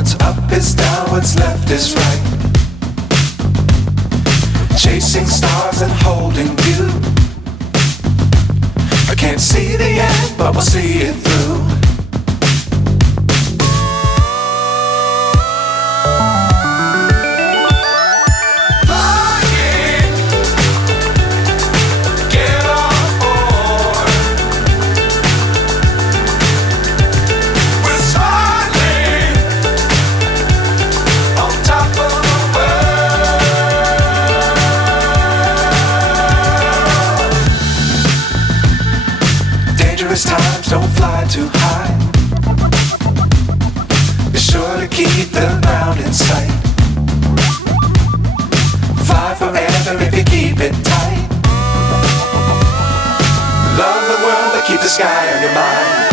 What's up is down, what's left is right. Chasing stars and holding you. I can't see the end, but we'll see it through. Dangerous times, don't fly too high. Be sure to keep the ground in sight. Fly forever if you keep it tight. Love the world, but keep the sky on your mind.